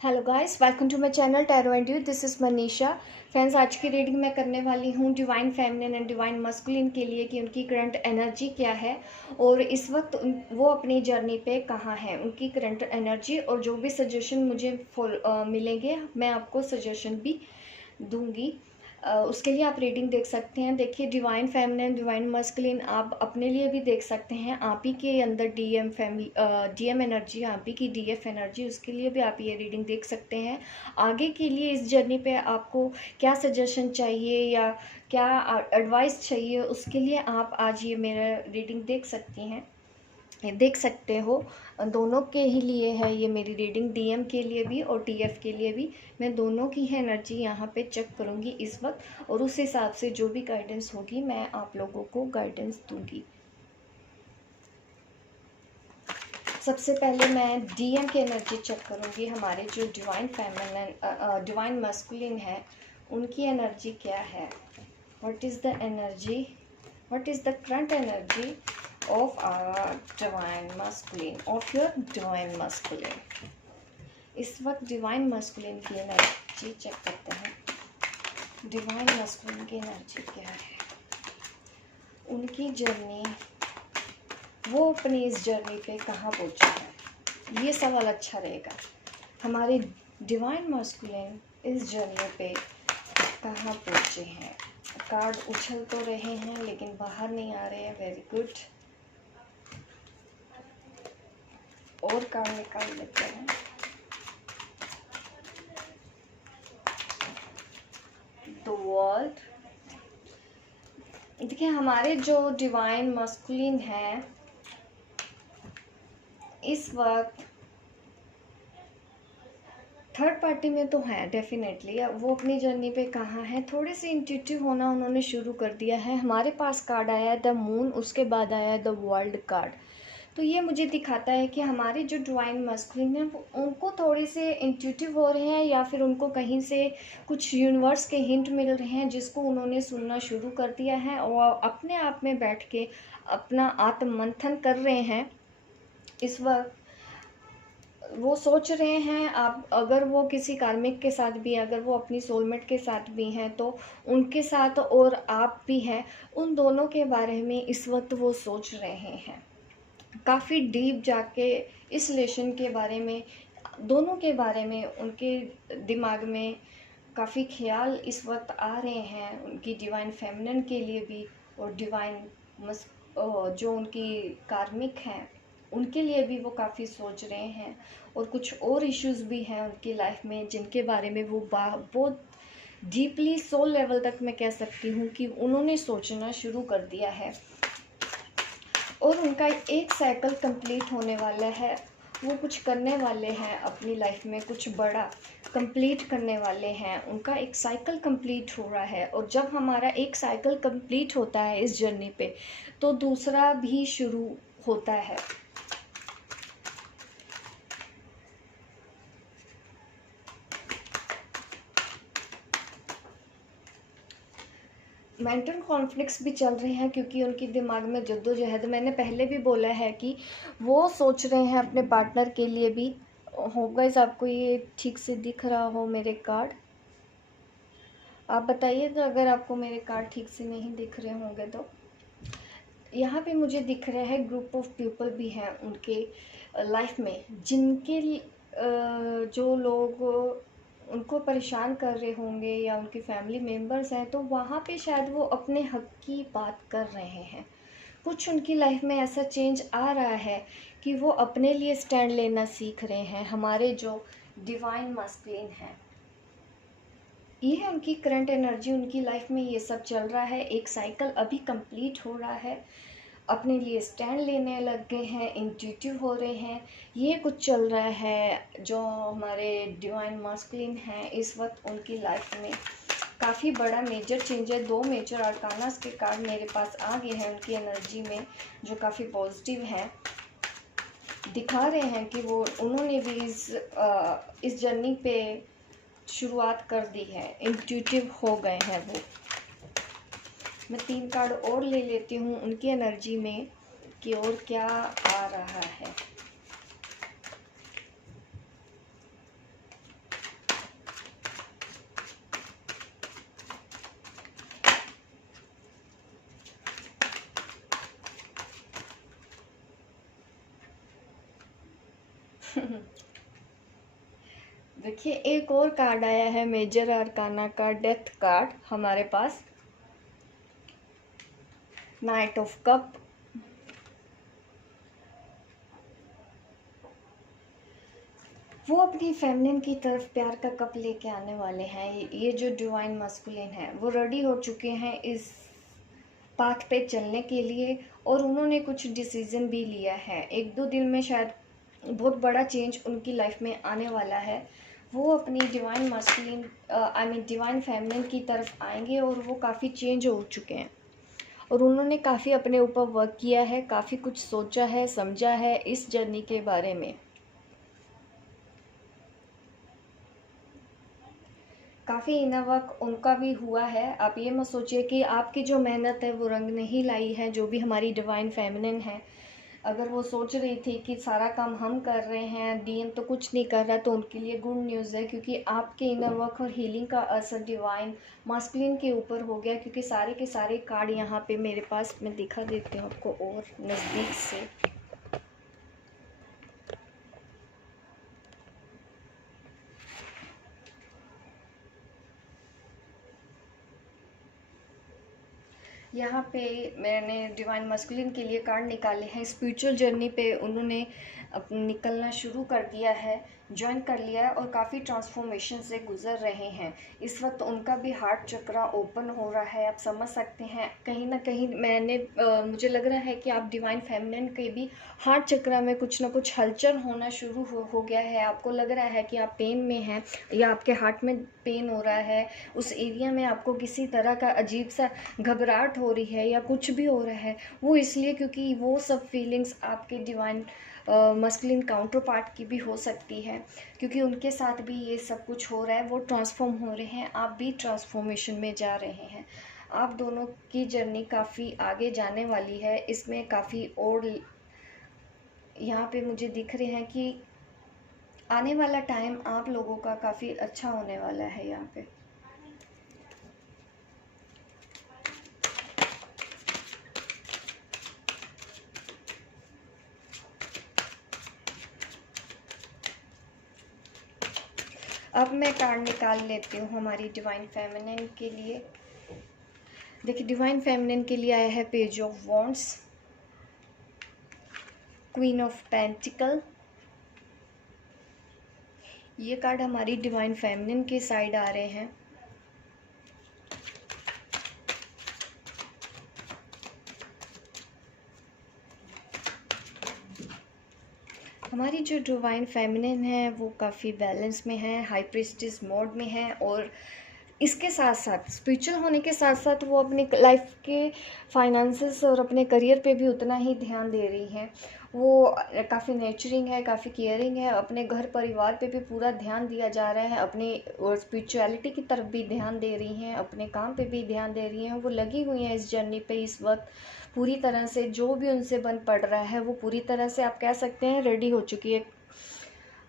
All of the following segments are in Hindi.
Hello guys, welcome to my channel tarot and you. This is Manisha. Friends, आज की रीडिंग मैं करने वाली हूँ divine feminine and divine masculine के लिए कि उनकी करंट एनर्जी क्या है और इस वक्त वो अपनी जर्नी पे कहाँ हैं, उनकी करंट एनर्जी और जो भी सजेशन मुझे मिलेंगे मैं आपको सजेशन भी दूंगी। उसके लिए आप रीडिंग देख सकते हैं। देखिए, डिवाइन फेमिनिन डिवाइन मस्कुलिन आप अपने लिए भी देख सकते हैं। आप ही के अंदर डीएम एनर्जी, आप ही की डीएफ एनर्जी, उसके लिए भी आप ये रीडिंग देख सकते हैं। आगे के लिए इस जर्नी पे आपको क्या सजेशन चाहिए या क्या एडवाइस चाहिए, उसके लिए आप आज ये मेरा रीडिंग देख सकते हो। दोनों के ही लिए है ये मेरी रीडिंग, डीएम के लिए भी और टीएफ के लिए भी। मैं दोनों की है एनर्जी यहाँ पे चेक करूँगी इस वक्त और उस हिसाब से जो भी गाइडेंस होगी मैं आप लोगों को गाइडेंस दूंगी। सबसे पहले मैं डीएम की एनर्जी चेक करूँगी। हमारे जो डिवाइन फेमिनिन डिवाइन मस्कुलिन है उनकी एनर्जी क्या है। What is the energy, what is the current energy of our divine masculine, of your divine masculine। इस वक्त डिवाइन मस्कुलिन की एनर्जी चेक करते हैं। डिवाइन मस्कुलिन की एनर्जी क्या है, उनकी जर्नी, वो अपनी इस जर्नी पे कहाँ पहुँचे हैं, ये सवाल अच्छा रहेगा। हमारे डिवाइन मस्कुलिन इस जर्नी पे कहाँ पहुँचे हैं। कार्ड उछल तो रहे हैं लेकिन बाहर नहीं आ रहे हैं। Very good. और कार्ड निकाल लेते हैं। The world. देखिए, हमारे जो डिवाइन मस्कुलिन है इस वक्त थर्ड पार्टी में तो है डेफिनेटली। वो अपनी जर्नी पे कहाँ है, थोड़े से इंट्यूटिव होना उन्होंने शुरू कर दिया है। हमारे पास कार्ड आया है द मून, उसके बाद आया है द वर्ल्ड कार्ड। तो ये मुझे दिखाता है कि हमारे जो डिवाइन मस्कुलिन है उनको थोड़े से इंट्यूटिव हो रहे हैं या फिर उनको कहीं से कुछ यूनिवर्स के हिंट मिल रहे हैं जिसको उन्होंने सुनना शुरू कर दिया है और अपने आप में बैठ के अपना आत्ममंथन कर रहे हैं। इस वक्त वो सोच रहे हैं, आप अगर वो किसी कार्मिक के साथ भी, अगर वो अपनी सोलमेट के साथ भी हैं तो उनके साथ और आप भी हैं, उन दोनों के बारे में इस वक्त वो सोच रहे हैं। काफ़ी डीप जाके इस रिलेशन के बारे में, दोनों के बारे में उनके दिमाग में काफ़ी ख्याल इस वक्त आ रहे हैं। उनकी डिवाइन फेमिनिन के लिए भी और डिवाइन जो उनकी कार्मिक हैं उनके लिए भी वो काफ़ी सोच रहे हैं। और कुछ और इश्यूज भी हैं उनकी लाइफ में जिनके बारे में वो बहुत डीपली सोल लेवल तक मैं कह सकती हूँ कि उन्होंने सोचना शुरू कर दिया है। और उनका एक साइकिल कंप्लीट होने वाला है। वो कुछ करने वाले हैं अपनी लाइफ में, कुछ बड़ा कंप्लीट करने वाले हैं। उनका एक साइकिल कंप्लीट हो रहा है और जब हमारा एक साइकिल कंप्लीट होता है इस जर्नी पे तो दूसरा भी शुरू होता है। मेंटल कॉन्फ्लिक्ट्स भी चल रहे हैं क्योंकि उनके दिमाग में जद्दोजहद, मैंने पहले भी बोला है कि वो सोच रहे हैं अपने पार्टनर के लिए भी। होगा इस आपको ये ठीक से दिख रहा हो मेरे कार्ड, आप बताइएगा अगर आपको मेरे कार्ड ठीक से नहीं दिख रहे होंगे तो। यहाँ पे मुझे दिख रहा है ग्रुप ऑफ पीपल भी हैं उनके लाइफ में जिनके जो लोग उनको परेशान कर रहे होंगे या उनकी फैमिली मेम्बर्स हैं तो वहाँ पे शायद वो अपने हक की बात कर रहे हैं। कुछ उनकी लाइफ में ऐसा चेंज आ रहा है कि वो अपने लिए स्टैंड लेना सीख रहे हैं। हमारे जो डिवाइन मस्कुलिन हैं, ये है उनकी करंट एनर्जी। उनकी लाइफ में ये सब चल रहा है, एक साइकिल अभी कंप्लीट हो रहा है, अपने लिए स्टैंड लेने लग गए हैं, इंट्यूटिव हो रहे हैं, ये कुछ चल रहा है। जो हमारे डिवाइन मास्कुलिन हैं इस वक्त उनकी लाइफ में काफ़ी बड़ा मेजर चेंज है। 2 मेजर आर्कानास के कार्ड मेरे पास आ गए हैं उनकी एनर्जी में जो काफ़ी पॉजिटिव हैं, दिखा रहे हैं कि वो उन्होंने भी इस जर्नी पे शुरुआत कर दी है, इंट्यूटिव हो गए हैं वो। मैं 3 कार्ड और ले लेती हूँ उनकी एनर्जी में कि और क्या आ रहा है। देखिए एक और कार्ड आया है मेजर आर्काना का डेथ कार्ड हमारे पास, नाइट ऑफ कप। वो अपनी फेमिनिन की तरफ प्यार का कप लेके आने वाले हैं। ये जो डिवाइन मस्कुलिन है वो रेडी हो चुके हैं इस पाथ पे चलने के लिए, और उन्होंने कुछ डिसीजन भी लिया है। 1-2 दिन में शायद बहुत बड़ा चेंज उनकी लाइफ में आने वाला है। वो अपनी डिवाइन मस्कुलिन डिवाइन फेमिनिन की तरफ आएंगे और वो काफ़ी चेंज हो चुके हैं, और उन्होंने काफ़ी अपने ऊपर वर्क किया है, काफ़ी कुछ सोचा है, समझा है इस जर्नी के बारे में। काफ़ी इनर वर्क उनका भी हुआ है। आप ये मत सोचिए कि आपकी जो मेहनत है वो रंग नहीं लाई है। जो भी हमारी डिवाइन फेमिनिन है, अगर वो सोच रही थी कि सारा काम हम कर रहे हैं, डीएम तो कुछ नहीं कर रहा, तो उनके लिए गुड न्यूज़ है, क्योंकि आपके इनर वर्क और हीलिंग का असर डिवाइन मास्कुलिन के ऊपर हो गया। क्योंकि सारे के सारे कार्ड यहाँ पे मेरे पास, मैं दिखा देती हूँ आपको और नज़दीक से। यहाँ पे मैंने डिवाइन मस्कुलिन के लिए कार्ड निकाले हैं। स्पिरिचुअल जर्नी पे उन्होंने निकलना शुरू कर दिया है, ज्वाइन कर लिया है, और काफ़ी ट्रांसफॉर्मेशन से गुजर रहे हैं। इस वक्त उनका भी हार्ट चक्रा ओपन हो रहा है। आप समझ सकते हैं कहीं ना कहीं मुझे लग रहा है कि आप डिवाइन फेमिनिन के भी हार्ट चक्रा में कुछ ना कुछ हलचल होना शुरू हो गया है। आपको लग रहा है कि आप पेन में हैं, या आपके हार्ट में पेन हो रहा है, उस एरिया में आपको किसी तरह का अजीब सा घबराहट हो रही है या कुछ भी हो रहा है। वो इसलिए क्योंकि वो सब फीलिंग्स आपके डिवाइन मस्कुलिन काउंटर पार्ट की भी हो सकती है, क्योंकि उनके साथ भी ये सब कुछ हो रहा है। वो ट्रांसफॉर्म हो रहे हैं, आप भी ट्रांसफॉर्मेशन में जा रहे हैं। आप दोनों की जर्नी काफ़ी आगे जाने वाली है। इसमें काफ़ी और यहाँ पे मुझे दिख रहे हैं कि आने वाला टाइम आप लोगों का काफ़ी अच्छा होने वाला है। यहाँ पे अब मैं कार्ड निकाल लेती हूँ हमारी डिवाइन फेमिनिन के लिए। देखिए डिवाइन फेमिनिन के लिए आया है page of wands, queen of pentacle. ये कार्ड हमारी डिवाइन फेमिनिन के साइड आ रहे हैं। हमारी जो डिवाइन फेमिनिन है वो काफ़ी बैलेंस में है, हाई प्रीस्टिस मोड में है, और इसके साथ साथ स्पिरिचुअल होने के साथ साथ वो अपने लाइफ के फाइनेंसेस और अपने करियर पे भी उतना ही ध्यान दे रही हैं। वो काफ़ी नेचरिंग है, काफ़ी केयरिंग है, अपने घर परिवार पे भी पूरा ध्यान दिया जा रहा है, अपनी स्पिरिचुअलिटी की तरफ भी ध्यान दे रही हैं, अपने काम पे भी ध्यान दे रही हैं। वो लगी हुई हैं इस जर्नी पे इस वक्त पूरी तरह से। जो भी उनसे बन पड़ रहा है वो पूरी तरह से आप कह सकते हैं रेडी हो चुकी है,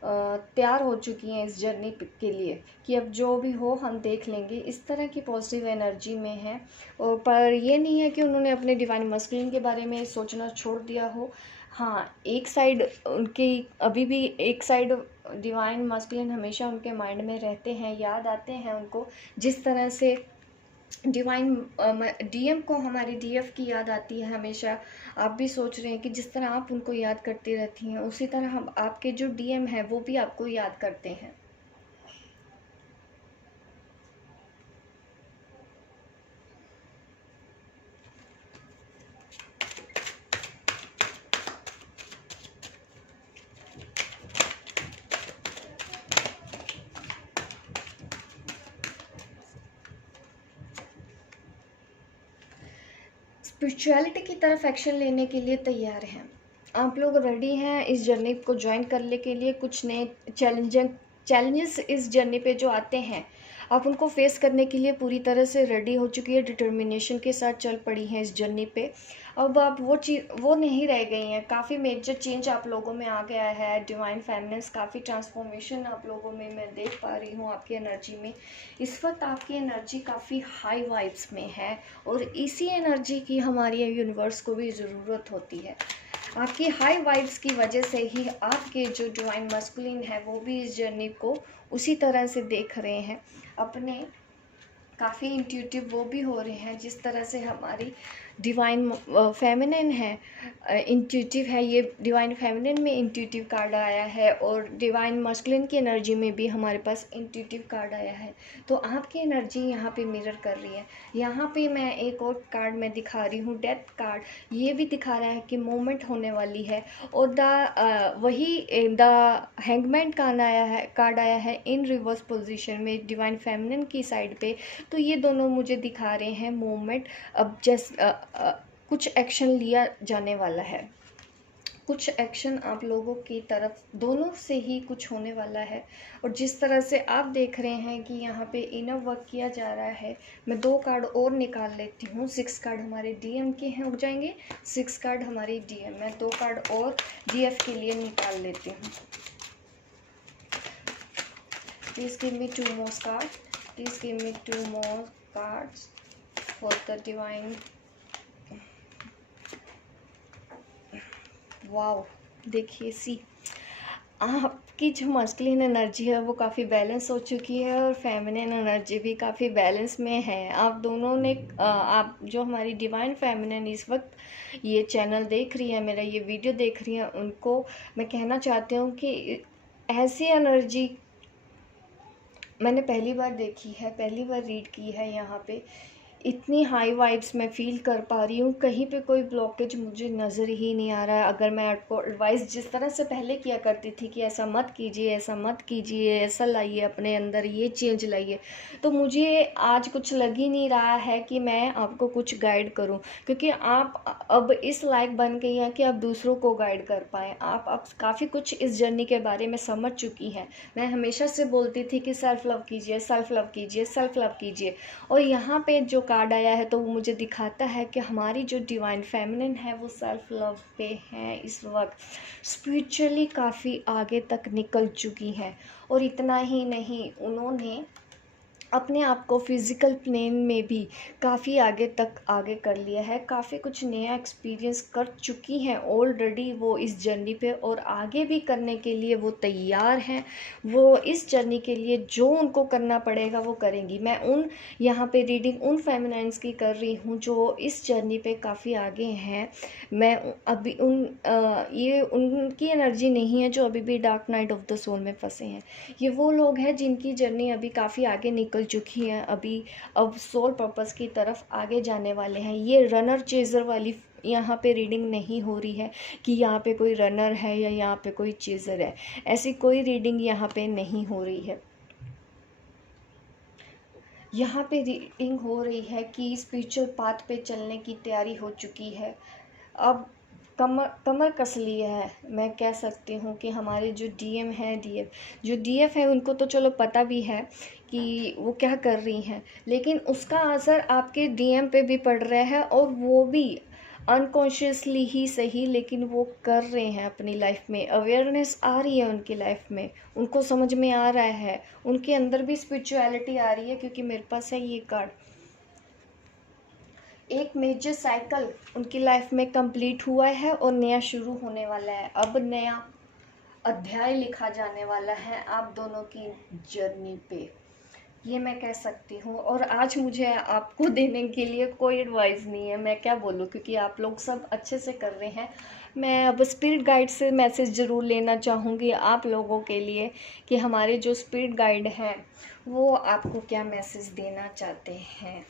तैयार हो चुकी हैं इस जर्नी के लिए, कि अब जो भी हो हम देख लेंगे। इस तरह की पॉजिटिव एनर्जी में है। और पर ये नहीं है कि उन्होंने अपने डिवाइन मस्कुलिन के बारे में सोचना छोड़ दिया हो। हाँ, एक साइड उनकी अभी भी एक साइड डिवाइन मस्कुलिन हमेशा उनके माइंड में रहते हैं, याद आते हैं उनको। जिस तरह से डिवाइन डीएम को हमारी डीएफ की याद आती है हमेशा, आप भी सोच रहे हैं कि जिस तरह आप उनको याद करती रहती हैं, उसी तरह हम आपके जो डीएम है वो भी आपको याद करते हैं। स्पिरिचुअलिटी की तरफ एक्शन लेने के लिए तैयार हैं। आप लोग रेडी हैं इस जर्नी को ज्वाइन करने के लिए। कुछ नए चैलेंजेस इस जर्नी पे जो आते हैं, आप उनको फेस करने के लिए पूरी तरह से रेडी हो चुकी है, डिटर्मिनेशन के साथ चल पड़ी हैं इस जर्नी पे। अब आप वो नहीं रह गई हैं। काफ़ी मेजर चेंज आप लोगों में आ गया है। डिवाइन फेमिनिन्स काफ़ी ट्रांसफॉर्मेशन आप लोगों में मैं देख पा रही हूँ आपकी एनर्जी में। इस वक्त आपकी एनर्जी काफ़ी हाई वाइब्स में है, और इसी एनर्जी की हमारी यूनिवर्स को भी ज़रूरत होती है। आपकी हाई वाइब्स की वजह से ही आपके जो डिवाइन मस्कुलिन है वो भी इस जर्नी को उसी तरह से देख रहे हैं, अपने काफ़ी इंट्यूटिव वो भी हो रहे हैं जिस तरह से हमारी डिवाइन फेमिनिन है, इंट्यूटिव है। ये डिवाइन फेमिनिन में इंट्यूटिव कार्ड आया है और डिवाइन मस्कुलिन की एनर्जी में भी हमारे पास इंट्यूटिव कार्ड आया है। तो आपकी एनर्जी यहाँ पे मिरर कर रही है। यहाँ पे मैं एक और कार्ड में दिखा रही हूँ, डेथ कार्ड। ये भी दिखा रहा है कि मोमेंट होने वाली है। और वही द हैंगमैन कार्ड आया है इन रिवर्स पोजिशन में डिवाइन फेमिनिन की साइड पे। तो ये दोनों मुझे दिखा रहे हैं मोमेंट, अब कुछ एक्शन लिया जाने वाला है, कुछ एक्शन आप लोगों की तरफ दोनों से ही कुछ होने वाला है। और जिस तरह से आप देख रहे हैं कि यहाँ पे इनर वर्क किया जा रहा है, मैं 2 कार्ड और निकाल लेती हूँ। 6 कार्ड हमारे डीएम के हैं, उठ जाएंगे 6 कार्ड हमारी डीएम। मैं 2 कार्ड और डीएफ के लिए निकाल लेती हूँ। Please give me 2 more cards. Please give me 2 more cards for the divine. Wow, देखिए सी, आपकी जो मस्कुलिन एनर्जी है वो काफ़ी बैलेंस हो चुकी है और फेमिनिन एनर्जी भी काफ़ी बैलेंस में है। आप दोनों ने आप जो हमारी डिवाइन फेमिनिन इस वक्त ये चैनल देख रही है, मेरा ये वीडियो देख रही है, उनको मैं कहना चाहती हूँ कि ऐसी एनर्जी मैंने पहली बार देखी है, पहली बार रीड की है। यहाँ पे इतनी हाई वाइब्स मैं फ़ील कर पा रही हूँ, कहीं पे कोई ब्लॉकेज मुझे नज़र ही नहीं आ रहा है। अगर मैं आपको एडवाइस जिस तरह से पहले किया करती थी कि ऐसा मत कीजिए, ऐसा मत कीजिए, ऐसा लाइए अपने अंदर, ये चेंज लाइए, तो मुझे आज कुछ लग ही नहीं रहा है कि मैं आपको कुछ गाइड करूँ, क्योंकि आप अब इस लायक बन गई हैं कि आप दूसरों को गाइड कर पाएँ। आप अब काफ़ी कुछ इस जर्नी के बारे में समझ चुकी हैं। मैं हमेशा से बोलती थी कि सेल्फ़ लव कीजिए, सेल्फ़ लव कीजिए, सेल्फ़ लव कीजिए। और यहाँ पे जो कार्ड आया है तो वो मुझे दिखाता है कि हमारी जो डिवाइन फेमिनिन है वो सेल्फ लव पे है इस वक्त, स्पिरिचुअली काफ़ी आगे तक निकल चुकी हैं। और इतना ही नहीं, उन्होंने अपने आप को फिज़िकल प्लेन में भी काफ़ी आगे कर लिया है, काफ़ी कुछ नया एक्सपीरियंस कर चुकी हैं ऑलरेडी वो इस जर्नी पे, और आगे भी करने के लिए वो तैयार हैं। वो इस जर्नी के लिए जो उनको करना पड़ेगा वो करेंगी। मैं यहाँ पे रीडिंग उन फेमिनाइन्स की कर रही हूँ जो इस जर्नी पे काफ़ी आगे हैं। मैं अभी ये उनकी एनर्जी नहीं है जो अभी भी dark night of the soul में फंसे हैं। ये वो लोग हैं जिनकी जर्नी अभी काफ़ी आगे निकल चुकी है, अभी अब सोल पर्पस की तरफ आगे जाने वाले हैं। ये रनर चेजर वाली यहाँ पे रीडिंग नहीं हो रही है कि यहाँ पे कोई रनर है या यहाँ पे कोई चेजर है, ऐसी कोई रीडिंग यहाँ पे नहीं हो रही है। यहाँ पे रीडिंग हो रही है कि स्पिरिचुअल पाथ पे चलने की तैयारी हो चुकी है। अब कमर कस ली है, मैं कह सकती हूँ कि हमारे जो डीएम है, डीएफ है, उनको तो चलो पता भी है कि वो क्या कर रही हैं, लेकिन उसका असर आपके डीएम पे भी पड़ रहा है, और वो भी अनकॉन्शियसली ही सही, लेकिन वो कर रहे हैं अपनी लाइफ में। अवेयरनेस आ रही है उनकी लाइफ में, उनको समझ में आ रहा है, उनके अंदर भी स्पिरिचुअलिटी आ रही है, क्योंकि मेरे पास है ये कार्ड। एक मेजर साइकिल उनकी लाइफ में कंप्लीट हुआ है और नया शुरू होने वाला है। अब नया अध्याय लिखा जाने वाला है आप दोनों की जर्नी पे, ये मैं कह सकती हूँ। और आज मुझे आपको देने के लिए कोई एडवाइस नहीं है, मैं क्या बोलूँ, क्योंकि आप लोग सब अच्छे से कर रहे हैं। मैं अब स्पिरिट गाइड से मैसेज ज़रूर लेना चाहूँगी आप लोगों के लिए कि हमारे जो स्पिरिट गाइड हैं वो आपको क्या मैसेज देना चाहते हैं।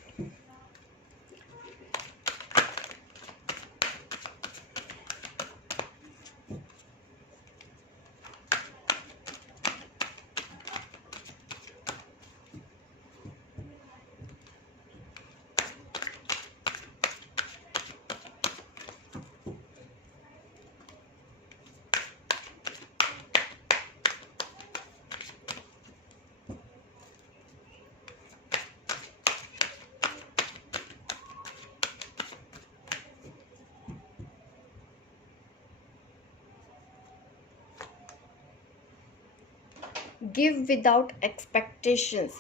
Give without expectations.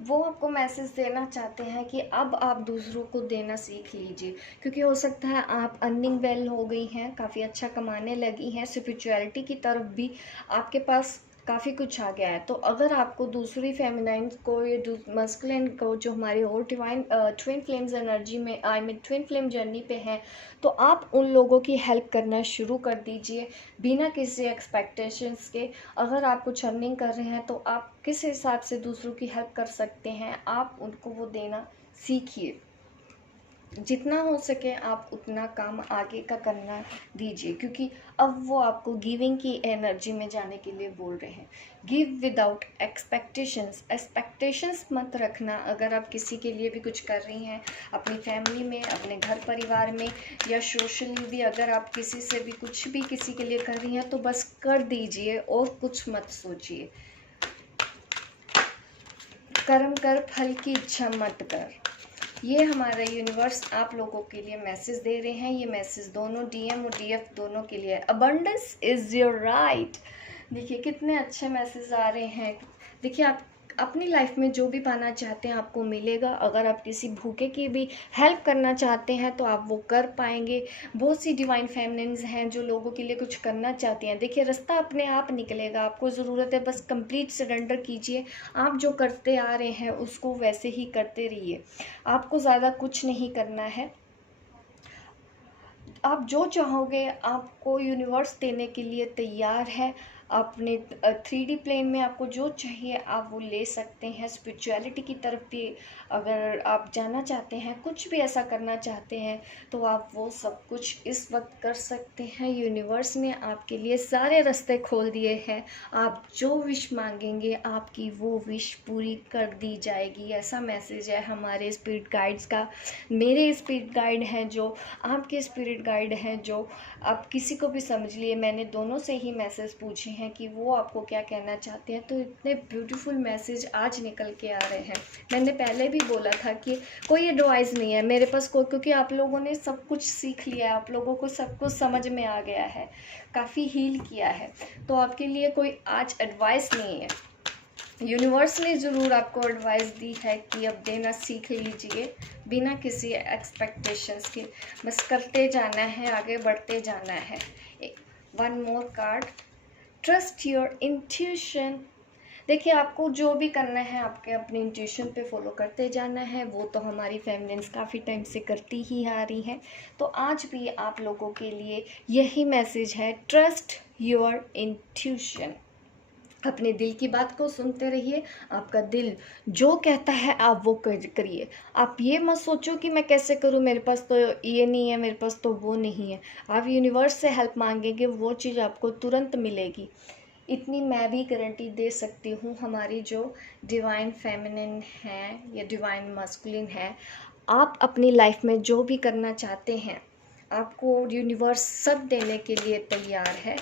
वो आपको मैसेज देना चाहते हैं कि अब आप दूसरों को देना सीख लीजिए, क्योंकि हो सकता है आप अर्निंग वेल हो गई हैं, काफ़ी अच्छा कमाने लगी हैं, स्पिरिचुअलिटी की तरफ भी आपके पास काफ़ी कुछ आ गया है। तो अगर आपको दूसरी फेमिनाइन को या मस्कुलिन को, जो हमारे और डिवाइन ट्विन फ्लेम्स एनर्जी में, I mean twin flame journey पे हैं, तो आप उन लोगों की हेल्प करना शुरू कर दीजिए बिना किसी एक्सपेक्टेशंस के। अगर आप कुछ अर्निंग कर रहे हैं तो आप किस हिसाब से दूसरों की हेल्प कर सकते हैं, आप उनको वो देना सीखिए। जितना हो सके आप उतना काम आगे का करना दीजिए, क्योंकि अब वो आपको गिविंग की एनर्जी में जाने के लिए बोल रहे हैं। Give without expectations. एक्सपेक्टेशंस मत रखना। अगर आप किसी के लिए भी कुछ कर रही हैं, अपनी फैमिली में, अपने घर परिवार में, या सोशली भी अगर आप किसी से भी कुछ भी किसी के लिए कर रही हैं, तो बस कर दीजिए और कुछ मत सोचिए। कर्म कर, फल की इच्छा मत कर। ये हमारा यूनिवर्स आप लोगों के लिए मैसेज दे रहे हैं। ये मैसेज दोनों डीएम और डीएफ दोनों के लिए। Abundance is your right. देखिए कितने अच्छे मैसेज आ रहे हैं। देखिए आप अपनी लाइफ में जो भी पाना चाहते हैं आपको मिलेगा। अगर आप किसी भूखे की भी हेल्प करना चाहते हैं तो आप वो कर पाएंगे। बहुत सी डिवाइन फेमिनिन्स हैं जो लोगों के लिए कुछ करना चाहती हैं। देखिए रास्ता अपने आप निकलेगा। आपको ज़रूरत है बस कंप्लीट सरेंडर कीजिए। आप जो करते आ रहे हैं उसको वैसे ही करते रहिए। आपको ज़्यादा कुछ नहीं करना है। आप जो चाहोगे आपको यूनिवर्स देने के लिए तैयार है। अपने 3D प्लेन में आपको जो चाहिए आप वो ले सकते हैं। स्पिरिचुअलिटी की तरफ भी अगर आप जाना चाहते हैं, कुछ भी ऐसा करना चाहते हैं, तो आप वो सब कुछ इस वक्त कर सकते हैं। यूनिवर्स ने आपके लिए सारे रास्ते खोल दिए हैं। आप जो विश मांगेंगे आपकी वो विश पूरी कर दी जाएगी। ऐसा मैसेज है हमारे स्पिरिट गाइड्स का। मेरे स्पिरिट गाइड हैं जो, आपके स्पिरिट गाइड हैं जो, आप किसी को भी समझ लिए। मैंने दोनों से ही मैसेज पूछे हैं कि वो आपको क्या कहना चाहते हैं। तो इतने ब्यूटीफुल मैसेज आज निकल के आ रहे हैं। मैंने पहले भी बोला था कि कोई एडवाइस नहीं है मेरे पास क्योंकि आप लोगों ने सब कुछ सीख लिया है, आप लोगों को सब कुछ समझ में आ गया है, काफ़ी हील किया है। तो आपके लिए कोई आज एडवाइस नहीं है। यूनिवर्स ने ज़रूर आपको एडवाइस दी है कि अब देना सीख लीजिए बिना किसी एक्सपेक्टेशंस के। बस करते जाना है, आगे बढ़ते जाना है। One more card, trust your intuition. देखिए आपको जो भी करना है आपके अपने इंट्यूशन पे फॉलो करते जाना है। वो तो हमारी फैमिलीज काफ़ी टाइम से करती ही आ रही हैं। तो आज भी आप लोगों के लिए यही मैसेज है, ट्रस्ट योर इंट्यूशन। अपने दिल की बात को सुनते रहिए। आपका दिल जो कहता है आप वो करिए। आप ये मत सोचो कि मैं कैसे करूँ, मेरे पास तो ये नहीं है, मेरे पास तो वो नहीं है। आप यूनिवर्स से हेल्प मांगेंगे, वो चीज़ आपको तुरंत मिलेगी। इतनी मैं भी गारंटी दे सकती हूँ। हमारी जो डिवाइन फेमिनिन है या डिवाइन मस्कुलिन है, आप अपनी लाइफ में जो भी करना चाहते हैं आपको यूनिवर्स सब देने के लिए तैयार है।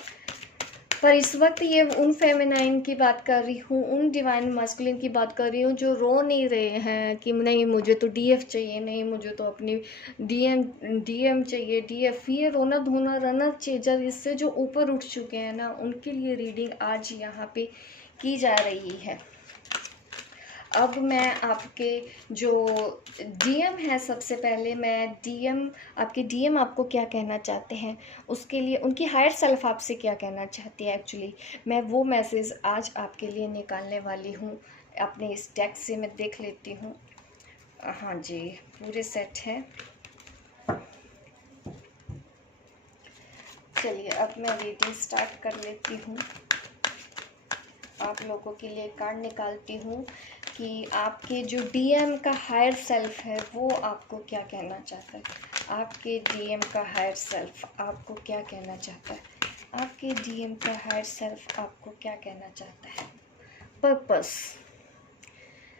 पर इस वक्त ये उन फेमिनाइन की बात कर रही हूँ, उन डिवाइन मास्कुलिन की बात कर रही हूँ जो रो नहीं रहे हैं कि नहीं मुझे तो डीएफ चाहिए, नहीं मुझे तो अपनी डीएम चाहिए। डीएफ ये रोना धोना रनर चेजर इससे जो ऊपर उठ चुके हैं ना, उनके लिए रीडिंग आज यहाँ पे की जा रही है। अब मैं आपके जो डीएम है, सबसे पहले मैं आपके डीएम आपको क्या कहना चाहते हैं, उसके लिए उनकी हायर सेल्फ आपसे क्या कहना चाहती है एक्चुअली, मैं वो मैसेज आज आपके लिए निकालने वाली हूँ। अपने इस डेक से मैं देख लेती हूँ। हाँ जी, पूरे सेट है। चलिए अब मैं रीडिंग स्टार्ट कर लेती हूँ। आप लोगों के लिए कार्ड निकालती हूँ कि आपके जो डीएम का हायर सेल्फ है वो आपको क्या कहना चाहता है। आपके डीएम का हायर सेल्फ आपको क्या कहना चाहता है। आपके डीएम का हायर सेल्फ आपको क्या कहना चाहता है। पर्पस।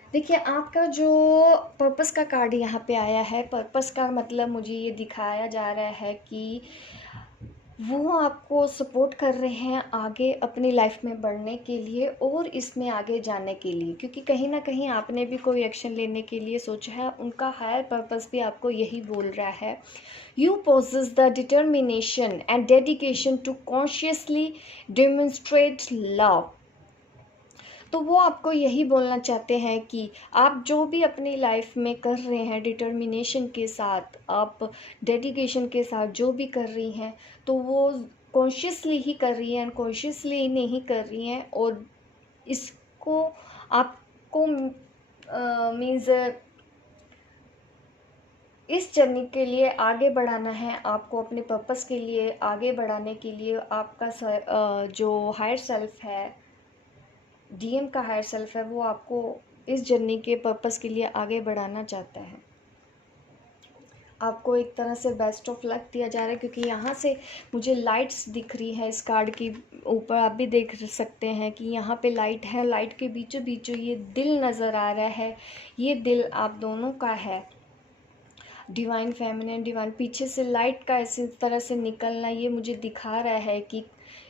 देखिए आपका जो पर्पस का कार्ड यहाँ पे आया है, पर्पस का मतलब मुझे ये दिखाया जा रहा है कि वो आपको सपोर्ट कर रहे हैं आगे अपनी लाइफ में बढ़ने के लिए और इसमें आगे जाने के लिए, क्योंकि कहीं ना कहीं आपने भी कोई एक्शन लेने के लिए सोचा है। उनका हायर पर्पस भी आपको यही बोल रहा है, you possess the determination and dedication to consciously demonstrate love. तो वो आपको यही बोलना चाहते हैं कि आप जो भी अपनी लाइफ में कर रहे हैं, डिटर्मिनेशन के साथ, आप डेडिकेशन के साथ जो भी कर रही हैं, तो वो कॉन्शियसली ही कर रही हैं, अनकॉन्शियसली नहीं कर रही हैं। और इसको आपको मीन्स इस जर्नी के लिए आगे बढ़ाना है, आपको अपने पर्पस के लिए आगे बढ़ाने के लिए आपका जो हायर सेल्फ है, डीएम का हायर सेल्फ है, वो आपको इस जर्नी के पर्पस के लिए आगे बढ़ाना चाहता है। आपको एक तरह से बेस्ट ऑफ लक दिया जा रहा है, क्योंकि यहाँ से मुझे लाइट्स दिख रही है इस कार्ड के ऊपर। आप भी देख सकते हैं कि यहाँ पे लाइट है, लाइट के बीचों बीचों ये दिल नज़र आ रहा है। ये दिल आप दोनों का है, डिवाइन फेमिनिन, डिवाइन। पीछे से लाइट का इसी तरह से निकलना ये मुझे दिखा रहा है कि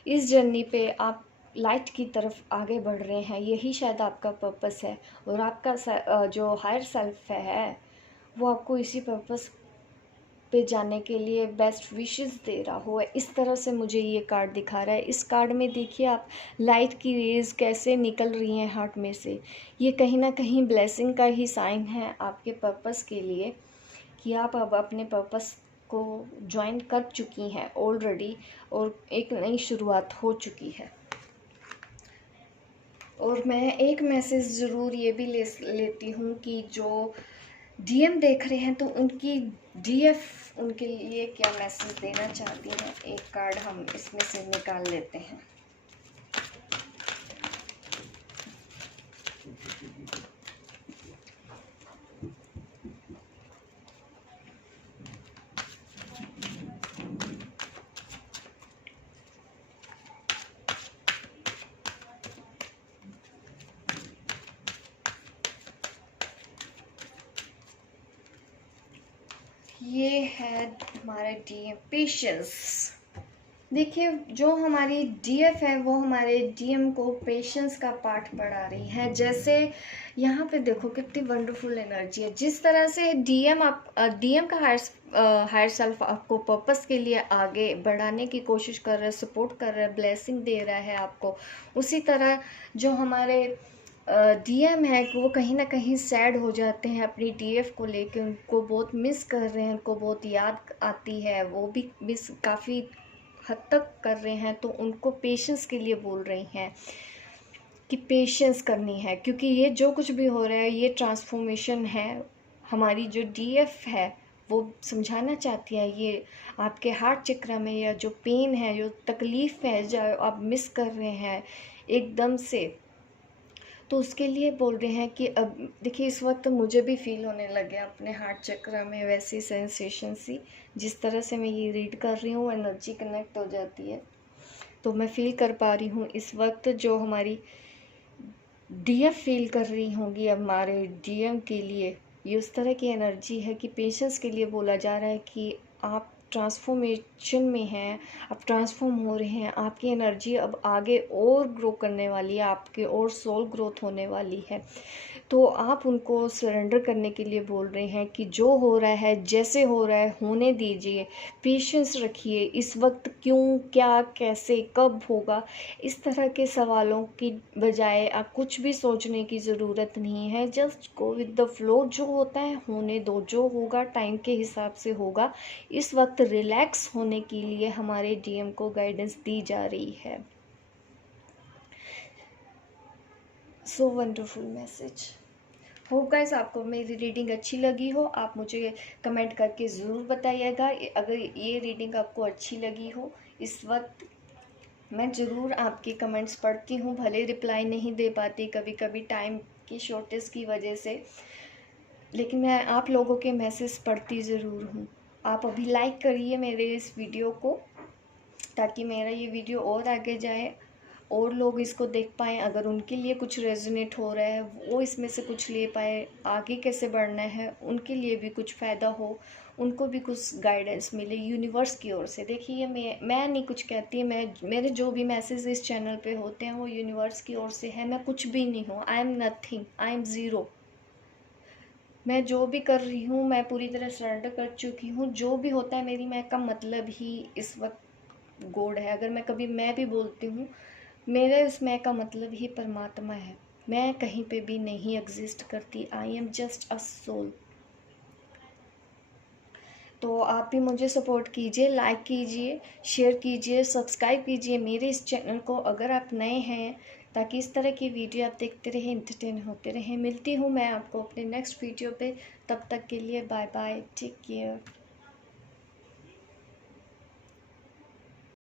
इस जर्नी पे आप लाइट की तरफ आगे बढ़ रहे हैं। यही शायद आपका पर्पस है, और आपका जो हायर सेल्फ है वो आपको इसी पर्पस पे जाने के लिए बेस्ट विशेस दे रहा हो। इस तरह से मुझे ये कार्ड दिखा रहा है। इस कार्ड में देखिए आप, लाइट की रेज कैसे निकल रही हैं हार्ट में से। ये कहीं ना कहीं ब्लेसिंग का ही साइन है आपके पर्पस के लिए, कि आप अब अपने पर्पस को ज्वाइन कर चुकी हैं ऑलरेडी, और एक नई शुरुआत हो चुकी है। और मैं एक मैसेज ज़रूर ये भी लेती हूँ कि जो डीएम देख रहे हैं, तो उनकी डीएफ उनके लिए क्या मैसेज देना चाहती हैं। एक कार्ड हम इसमें से निकाल लेते हैं। ये है हमारा डीएम पेशेंस। देखिए, जो हमारी डीएफ है वो हमारे डीएम को पेशेंस का पाठ पढ़ा रही है। जैसे यहाँ पे देखो कितनी वंडरफुल एनर्जी है। जिस तरह से डीएम का हायर सेल्फ आपको पर्पस के लिए आगे बढ़ाने की कोशिश कर रहा है, सपोर्ट कर रहा है, ब्लेसिंग दे रहा है आपको, उसी तरह जो हमारे डीएम है कि वो कहीं ना कहीं सैड हो जाते हैं अपनी डीएफ को लेके, उनको बहुत मिस कर रहे हैं, उनको बहुत याद आती है, वो भी मिस काफ़ी हद तक कर रहे हैं। तो उनको पेशेंस के लिए बोल रही हैं कि पेशेंस करनी है, क्योंकि ये जो कुछ भी हो रहा है ये ट्रांसफॉर्मेशन है। हमारी जो डीएफ है वो समझाना चाहती है, ये आपके हार्ट चक्र में या जो पेन है, जो तकलीफ़ है, जो आप मिस कर रहे हैं एकदम से, तो उसके लिए बोल रहे हैं कि अब देखिए, इस वक्त मुझे भी फील होने लगे अपने हार्ट चक्र में वैसी सेंसेशन सी। जिस तरह से मैं ये रीड कर रही हूँ एनर्जी कनेक्ट हो जाती है, तो मैं फील कर पा रही हूँ इस वक्त जो हमारी डीएफ फील कर रही होंगी हमारे डीएम के लिए। ये उस तरह की एनर्जी है कि पेशेंस के लिए बोला जा रहा है कि आप ट्रांसफॉर्मेशन में हैं, आप ट्रांसफॉर्म हो रहे हैं, आपकी एनर्जी अब आगे और ग्रो करने वाली है, आपके और सोल ग्रोथ होने वाली है। तो आप उनको सरेंडर करने के लिए बोल रहे हैं कि जो हो रहा है, जैसे हो रहा है होने दीजिए, पेशेंस रखिए। इस वक्त क्यों, क्या, कैसे, कब होगा, इस तरह के सवालों की बजाय आप कुछ भी सोचने की ज़रूरत नहीं है। Just go with the flow, जो होता है होने दो, जो होगा टाइम के हिसाब से होगा। इस वक्त रिलैक्स होने के लिए हमारे डीएम को गाइडेंस दी जा रही है। So wonderful message. Hope guys आपको मेरी रीडिंग अच्छी लगी हो। आप मुझे कमेंट करके ज़रूर बताइएगा अगर ये रीडिंग आपको अच्छी लगी हो। इस वक्त मैं ज़रूर आपके कमेंट्स पढ़ती हूँ, भले रिप्लाई नहीं दे पाती कभी कभी टाइम की शॉर्टेज की वजह से, लेकिन मैं आप लोगों के मैसेज पढ़ती ज़रूर हूँ। आप अभी लाइक करिए मेरे इस वीडियो को, ताकि मेरा ये वीडियो और आगे जाए, और लोग इसको देख पाएँ। अगर उनके लिए कुछ रेजोनेट हो रहा है, वो इसमें से कुछ ले पाए, आगे कैसे बढ़ना है, उनके लिए भी कुछ फ़ायदा हो, उनको भी कुछ गाइडेंस मिले यूनिवर्स की ओर से। देखिए, मैं नहीं कुछ कहती, मेरे जो भी मैसेज इस चैनल पे होते हैं वो यूनिवर्स की ओर से है। मैं कुछ भी नहीं हूँ, I am nothing, I am zero. मैं जो भी कर रही हूँ मैं पूरी तरह सरेंडर कर चुकी हूँ। जो भी होता है मेरी मैं का मतलब ही इस वक्त गॉड है। अगर मैं कभी मैं भी बोलती हूँ, मेरे उस मैं का मतलब ही परमात्मा है। मैं कहीं पे भी नहीं एग्जिस्ट करती, I am just a soul. तो आप भी मुझे सपोर्ट कीजिए, लाइक कीजिए, शेयर कीजिए, सब्सक्राइब कीजिए मेरे इस चैनल को अगर आप नए हैं, ताकि इस तरह की वीडियो आप देखते रहें, एंटरटेन होते रहें। मिलती हूँ मैं आपको अपने नेक्स्ट वीडियो पे, तब तक के लिए बाय बाय, टेक केयर।